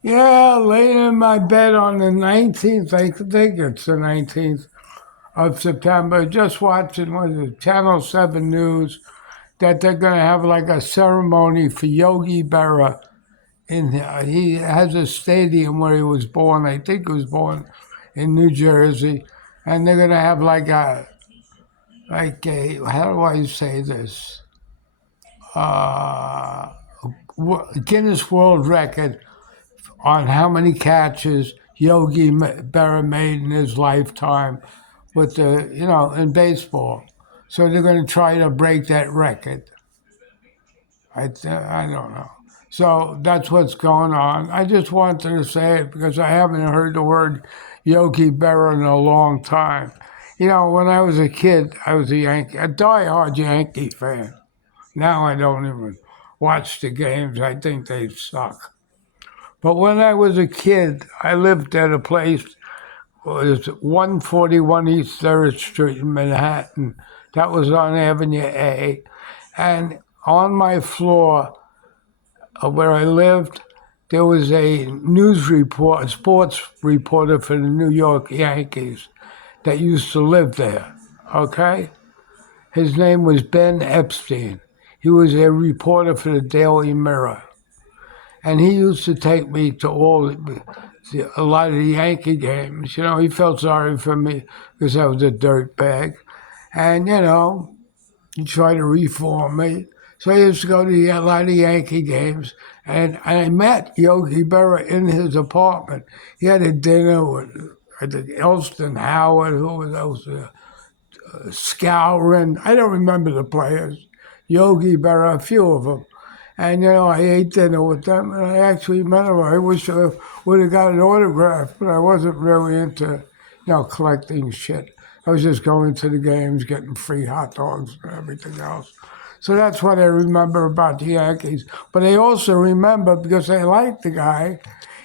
Yeah, laying in my bed on the 19th, I think it's the 19th of September, just watching what is it, Channel 7 News, that they're going to have like a ceremony for Yogi Bera. He has a stadium where he was born. I think he was born in New Jersey. And they're going to have how do I say this? Uh, Guinness World Record on how many catches Yogi Berra made in his lifetime with in baseball. So they're going to try to break that record. I don't know. So that's what's going on. I just wanted to say it because I haven't heard the word Yogi Berra in a long time. When I was a kid, I was a diehard Yankee fan. Now I don't even watch the games. I think they suck. But when I was a kid, I lived at a place, it was 141 East 3rd Street in Manhattan. That was on Avenue A. And on my floor where I lived, there was a a sports reporter for the New York Yankees that used to live there. Okay? His name was Ben Epstein. He was a reporter for the Daily Mirror. And he used to take me to a lot of the Yankee games. He felt sorry for me because I was a dirtbag. And, he tried to reform me. So I used to go to a lot of Yankee games. And I met Yogi Berra in his apartment. He had a dinner with, I think, Elston Howard, who was also Scourin. I don't remember the players. Yogi Berra, a few of them. And I ate dinner with them, and I actually met him. I wish I would have got an autograph, but I wasn't really into, collecting shit. I was just going to the games, getting free hot dogs and everything else. So that's what I remember about the Yankees. But I also remember, because I liked the guy,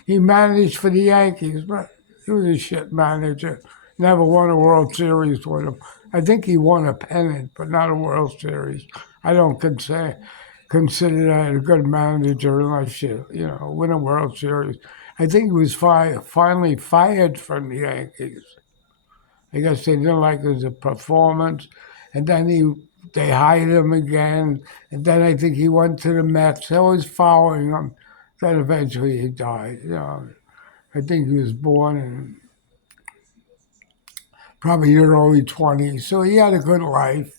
he managed for the Yankees, but he was a shit manager. Never won a World Series with him. I think he won a pennant, but not a World Series. I don't consider that a good manager unless you win a World Series. I think he was finally fired from the Yankees. I guess they didn't like his performance, and then they hired him again, and then I think he went to the Mets. I was following him. Then eventually he died. I think he was born in probably the early 20s, so he had a good life,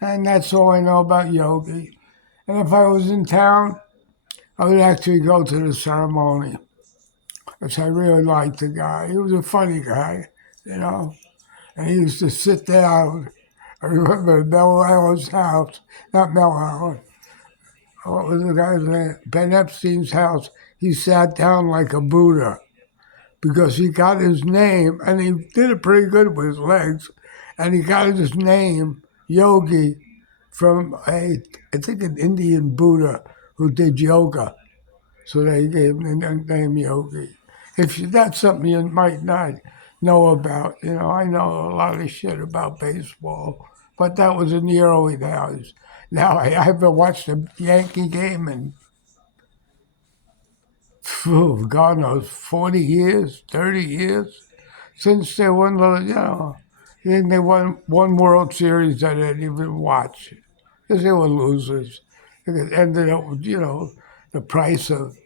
and that's all I know about Yogi. And if I was in town, I would actually go to the ceremony because I really liked the guy. He was a funny guy, you know. And he used to sit down. I remember Mel Allen's house, not Mel Allen. What was the guy's name? Ben Epstein's house. He sat down like a Buddha because he got his name, and he did it pretty good with his legs, and he got his name, Yogi, from I think an Indian Buddha who did yoga. So they gave him the name Yogi. That's something you might not know about. I know a lot of shit about baseball, but that was in the early days. Now I haven't watched a Yankee game in, God knows, 40 years, 30 years since they won I think they won one World Series I didn't even watch because they were losers. It ended up with, the price of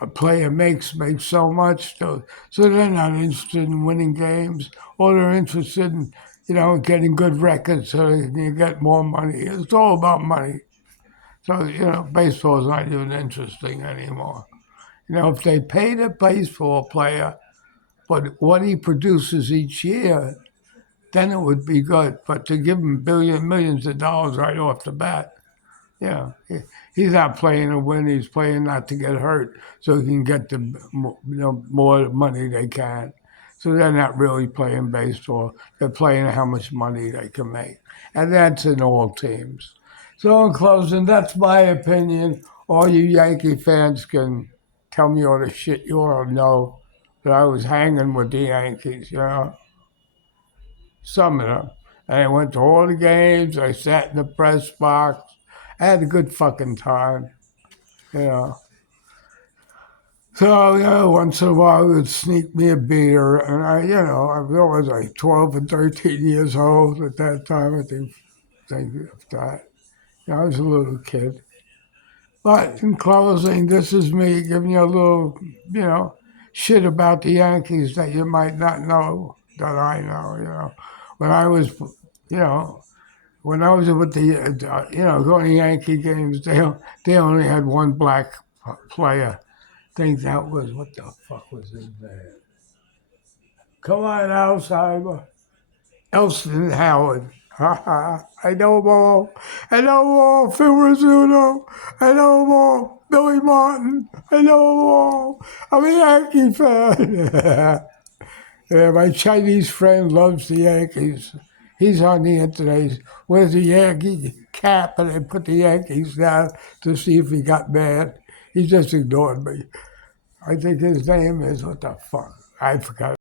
a player makes so much, so they're not interested in winning games. Or they're interested in getting good records so they can get more money. It's all about money. So baseball is not even interesting anymore. If they paid a baseball player but what he produces each year, then it would be good. But to give him millions of dollars right off the bat, yeah, he's not playing to win. He's playing not to get hurt, so he can get the more money they can. So they're not really playing baseball. They're playing how much money they can make, and that's in all teams. So in closing, that's my opinion. All you Yankee fans can tell me all the shit you all know that I was hanging with the Yankees. Some of them. And I went to all the games. I sat in the press box. I had a good fucking time, you know. So, once in a while it would sneak me a beer. And I was like 12 and 13 years old at that time. Think of that. I was a little kid. But in closing, this is me giving you a little, you know, shit about the Yankees that you might not know that I know. When I was, you know, when I was with going to Yankee games, they only had one black player. I think that was, what the fuck was his name? Come on, Alzheimer. Elston Howard. Ha ha. I know them all. I know them all. Phil Rizzuto. I know them all. Billy Martin. I know them all. I'm a Yankee fan. Yeah, my Chinese friend loves the Yankees. He's on the internet. He wears a Yankee cap and I put the Yankees down to see if he got mad. He just ignored me. I think his name is, what the fuck? I forgot.